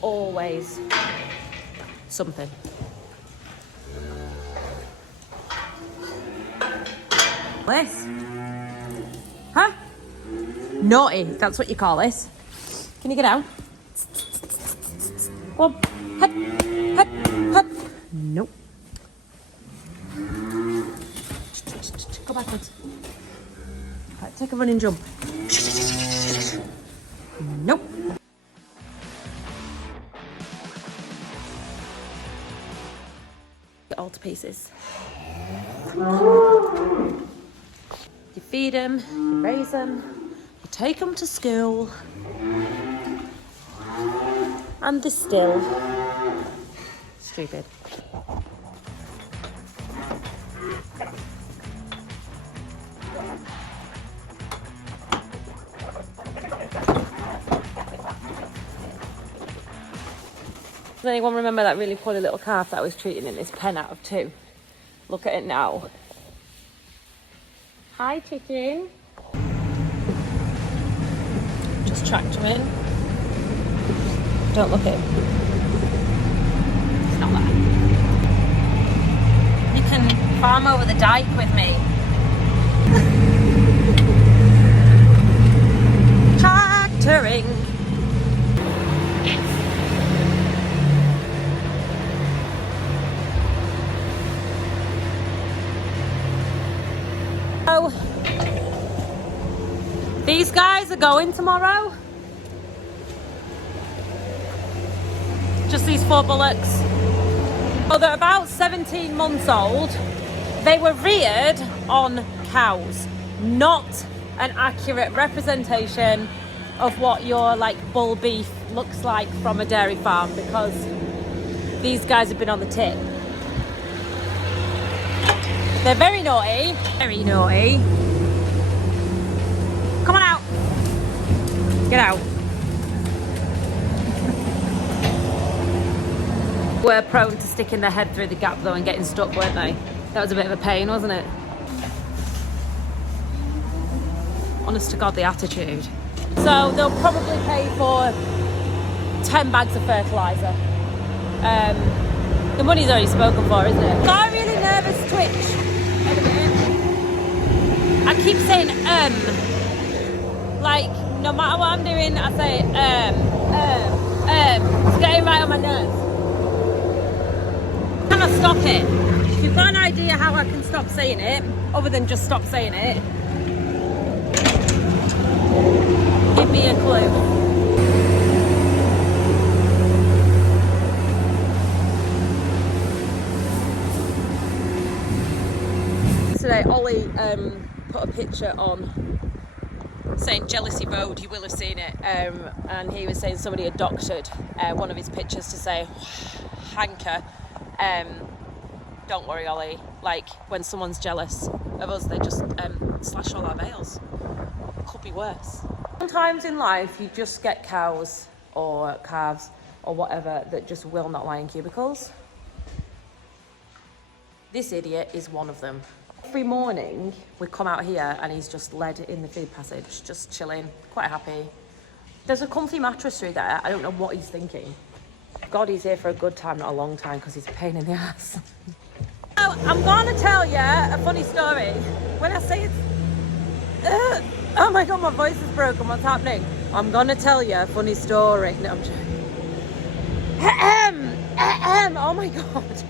Always something. This? Huh? Naughty, that's what you call this. Can you get out? Go on. Head, head, head. Nope. Go backwards. Right, take a running jump. Nope. All to pieces. You feed them, you raise them, you take them to school, and they're still stupid. Does anyone remember that really poorly little calf that I was treating in this pen out of 2? Look at it now. Hi, chicken. Just tracked him in. Don't look at him. It's not there. You can farm over the dike with me. Tractoring. So, these guys are going tomorrow. Just these 4 bullocks. Well, they're about 17 months old. They were reared on cows, not an accurate representation of what your bull beef looks like from a dairy farm, because these guys have been on the tip. They're very naughty. Very naughty. Come on out. Get out. Were prone to sticking their head through the gap though and getting stuck, weren't they? That was a bit of a pain, wasn't it? Honest to God, the attitude. So they'll probably pay for 10 bags of fertiliser. The money's already spoken for, isn't it? Got a really nervous twitch. I keep saying like no matter what I'm doing, I say it's getting right on my nerves. Can I stop it? If you've got an idea how I can stop saying it, other than just stop saying it, give me a clue. Today, Ollie put a picture on saying Jealousy Road, you will have seen it, and he was saying somebody had doctored one of his pictures to say hanker. Don't worry, Ollie, when someone's jealous of us, they just slash all our veils. Could be worse. Sometimes in life you just get cows or calves or whatever that just will not lie in cubicles. This idiot is one of them. Every morning we come out here and he's just led in the feed passage, just chilling, quite happy. There's a comfy mattress through there. I don't know what he's thinking. God, he's here for a good time, not a long time, because he's a pain in the ass. So, I'm going to tell you a funny story. When I say it's... oh my God, my voice is broken. What's happening? I'm going to tell you a funny story. No, I'm joking. Oh my God.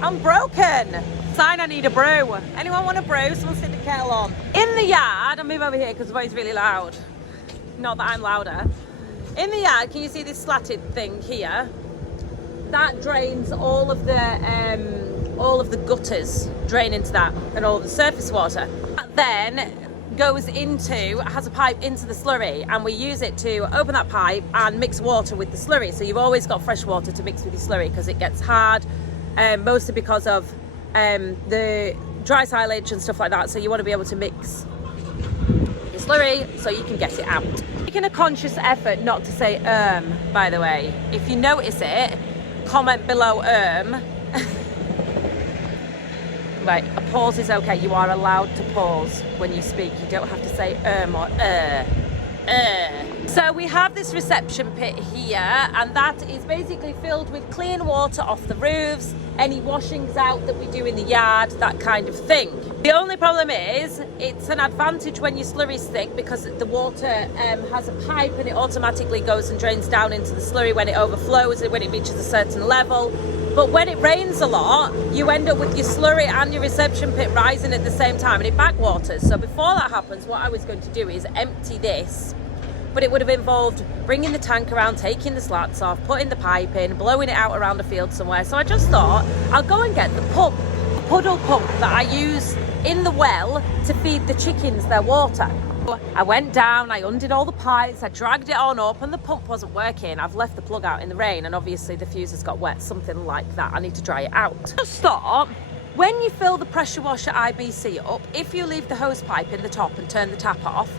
I'm broken. Sign, I need a brew. Anyone want a brew? Someone stick the kettle on. In the yard, I'll move over here because the voice is really loud. Not that I'm louder. In the yard, can you see this slatted thing here? That drains all of the gutters drain into that, and all the surface water. That then has a pipe into the slurry, and we use it to open that pipe and mix water with the slurry. So you've always got fresh water to mix with your slurry because it gets hard, mostly because of the dry silage and stuff like that. So you want to be able to mix your slurry so you can get it out. Making a conscious effort not to say by the way. If you notice it, comment below Right, a pause is okay. You are allowed to pause when you speak. You don't have to say or So we have this reception pit here, and that is basically filled with clean water off the roofs, any washings out that we do in the yard, that kind of thing. The only problem is it's an advantage when your slurry's thick because the water has a pipe and it automatically goes and drains down into the slurry when it overflows and when it reaches a certain level. But when it rains a lot, you end up with your slurry and your reception pit rising at the same time and it backwaters. So before that happens, what I was going to do is empty this, but it would have involved bringing the tank around, taking the slats off, putting the pipe in, blowing it out around a field somewhere. So I just thought I'll go and get the pump, the puddle pump that I use in the well to feed the chickens their water. I went down, I undid all the pipes, I dragged it on up and the pump wasn't working. I've left the plug out in the rain and obviously the fuse has got wet, something like that. I need to dry it out. Just thought, when you fill the pressure washer IBC up, if you leave the hose pipe in the top and turn the tap off,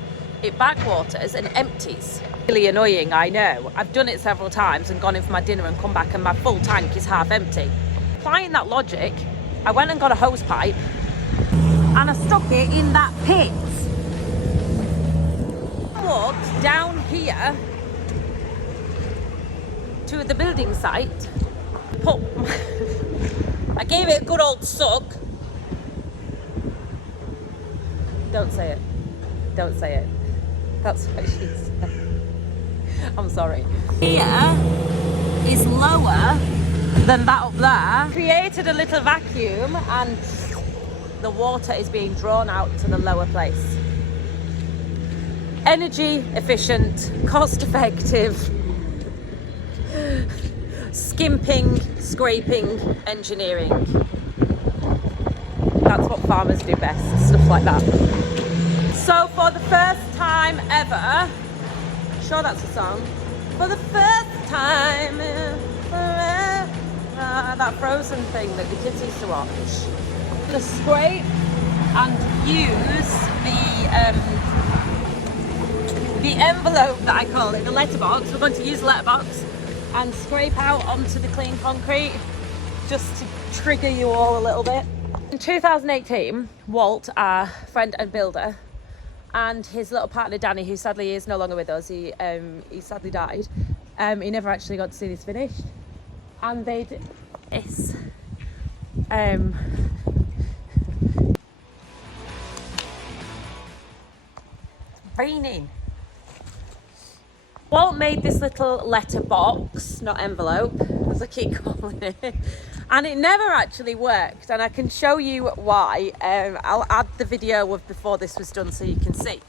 it backwaters and empties. Really annoying, I know. I've done it several times and gone in for my dinner and come back and my full tank is half empty. Applying that logic, I went and got a hose pipe and I stuck it in that pit. I walked down here to the building site, I gave it a good old suck. Don't say it. Don't say it. That's what she said. I'm sorry. Here is lower than that up there. Created a little vacuum and the water is being drawn out to the lower place. Energy efficient, cost effective, skimping, scraping, engineering. That's what farmers do best, stuff like that. So for the first time ever, sure that's a song. For the first time ever, that Frozen thing that the kids used to watch. I'm gonna scrape and use the envelope that I call it, the letterbox. We're going to use the letterbox and scrape out onto the clean concrete just to trigger you all a little bit. In 2018, Walt, our friend and builder, and his little partner Danny, who sadly is no longer with us, he sadly died. He never actually got to see this finished. And they did this. It's raining. Walt made this little letterbox, not envelope, as I keep calling it. And it never actually worked, and I can show you why. I'll add the video of before this was done so you can see.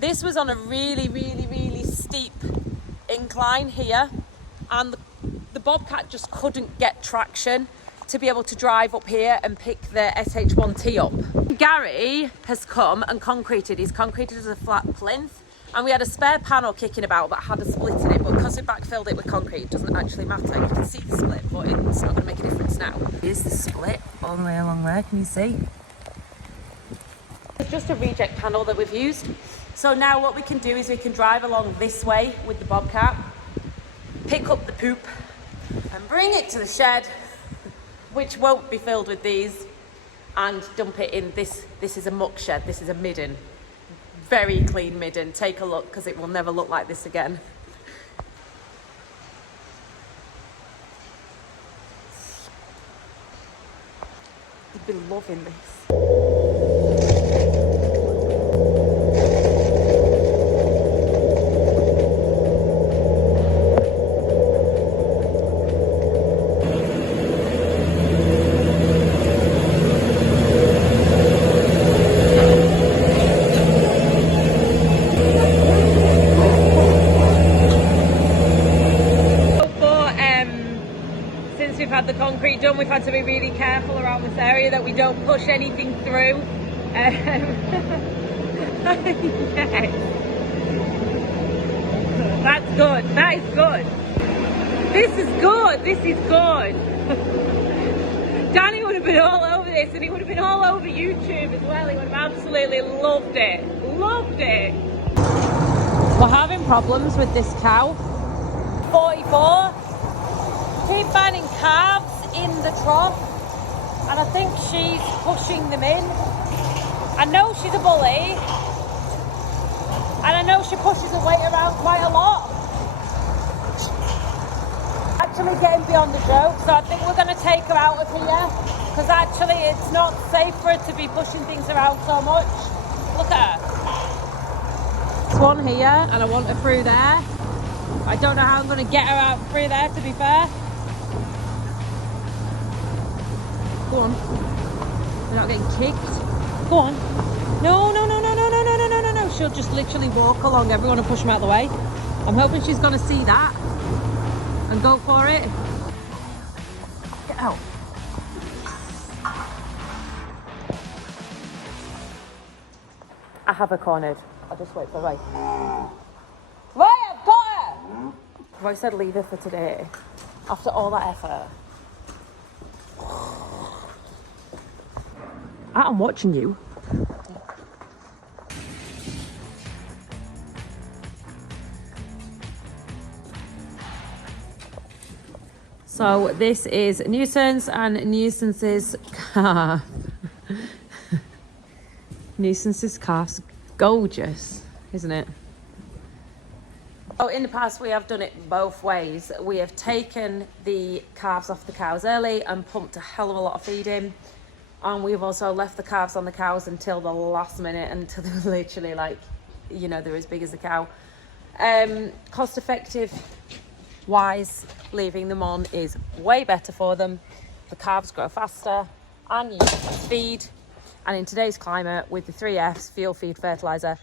This was on a really, really, really steep incline here, and the Bobcat just couldn't get traction to be able to drive up here and pick the SH1T up. Gary has come and concreted. He's concreted as a flat plinth, and we had a spare panel kicking about that had a split in it, but because we backfilled it with concrete, it doesn't actually matter. You can see the split, but it's not going to make a difference now. Here's the split all the way along there, can you see? It's just a reject panel that we've used. So now what we can do is we can drive along this way with the Bobcat, pick up the poop, and bring it to the shed, which won't be filled with these, and dump it in this. This is a muck shed, this is a midden. Very clean midden. Take a look because it will never look like this again. You've been loving this. Had the concrete done, we've had to be really careful around this area that we don't push anything through. Yes. That's good, that is good. This is good, this is good. Danny would have been all over this, and he would have been all over YouTube as well. He would have absolutely loved it. Loved it. We're having problems with this cow. 44. Keep finding calves in the trough, and I think she's pushing them in. I know she's a bully, And I know she pushes her weight around quite a lot. Actually getting beyond the joke, so I think we're going to take her out of here, because actually it's not safe for her to be pushing things around so much. Look at her. There's one here, and I want her through there. I don't know how I'm going to get her out through there, to be fair. Go on. We're not getting kicked. Go on. No, no, no, no, no, no, no, no, no, no, no. She'll just literally walk along everyone and push them out of the way. I'm hoping she's going to see that and go for it. Get out. I have her cornered. I'll just wait for Ray. Ray, I've got her! Roy said leave her for today. After all that effort. I'm watching you. So this is Nuisance and Nuisance's calf. Nuisance's calf's gorgeous, isn't it? Oh, in the past we have done it both ways. We have taken the calves off the cows early and pumped a hell of a lot of feed in. And we've also left the calves on the cows until the last minute, until they're literally like, you know, they're as big as the cow. Cost effective wise, leaving them on is way better for them. The calves grow faster and you can feed. And in today's climate, with the 3 Fs, fuel, feed, fertilizer,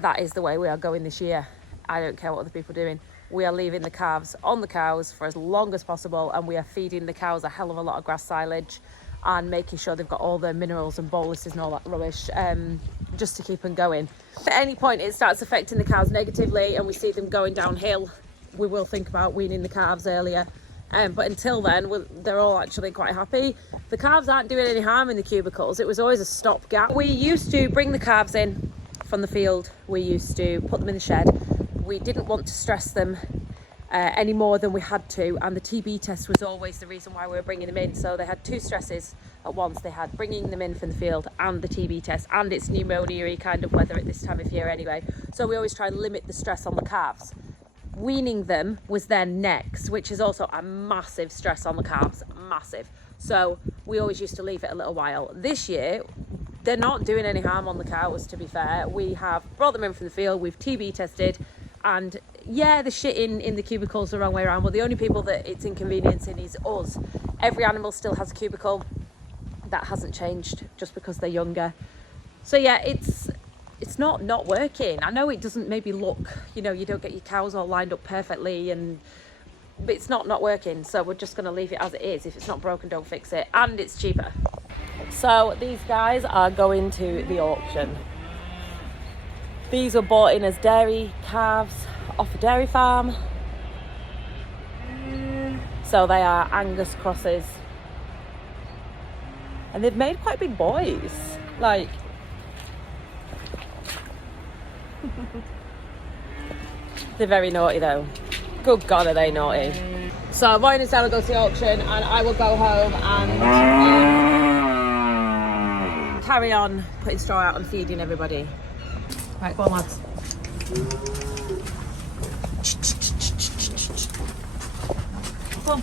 that is the way we are going this year. I don't care what other people are doing. We are leaving the calves on the cows for as long as possible, and we are feeding the cows a hell of a lot of grass silage and making sure they've got all the minerals and boluses and all that rubbish, just to keep them going. At any point it starts affecting the cows negatively and we see them going downhill, we will think about weaning the calves earlier. But until then, they're all actually quite happy. The calves aren't doing any harm in the cubicles. It was always a stopgap. We used to bring the calves in from the field. We used to put them in the shed. We didn't want to stress them any more than we had to, and the TB test was always the reason why we were bringing them in. So they had 2 stresses at once. They had bringing them in from the field and the TB test, and it's pneumonia-y kind of weather at this time of year anyway. So we always try and limit the stress on the calves. Weaning them was then next, which is also a massive stress on the calves, massive. So we always used to leave it a little while. This year, they're not doing any harm on the cows, to be fair. We have brought them in from the field, we've TB tested, and yeah, the shit in the cubicles the wrong way around, but the only people that it's inconveniencing is us. Every animal still has a cubicle. That hasn't changed just because they're younger. So yeah, it's not working. I know it doesn't maybe look, you know, you don't get your cows all lined up perfectly, but it's not working. So we're just going to leave it as it is. If it's not broken, don't fix it. And it's cheaper. So these guys are going to the auction. These were bought in as dairy calves off a dairy farm. So they are Angus crosses. And they've made quite big boys. Like, they're very naughty though. Good God, are they naughty. So Ryan and Stella go to the auction and I will go home and carry on putting straw out and feeding everybody. Right, go on lads. Come on.